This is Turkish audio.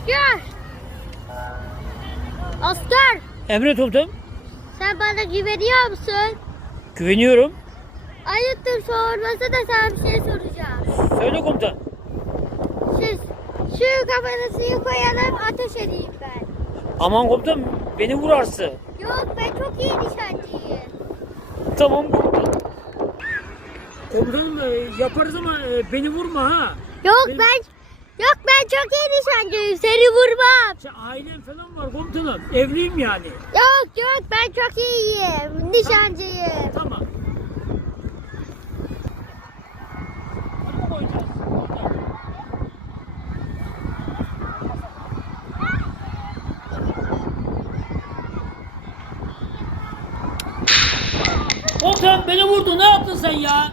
Asker. Asker. Emret komutanım. Sen bana güveniyor musun? Güveniyorum. Ayıptır sorması da sana bir şey soracağım. Söyle komutan. Siz şu kafanızı koyalım ateş edeyim ben. Aman komutanım beni vurarsın. Yok ben çok iyi nişancıyım. Tamam komutan. Komutanım e, yaparız ama e, beni vurma ha. Yok Benim- ben yok ben çok iyi nişancıyım. Şey, ailem falan var komutanım. Evliyim yani. Yok yok ben çok iyiyim. Nişancıyım. Tamam. Bunu koyacağız? Beni vurdu. Ne yaptın sen ya?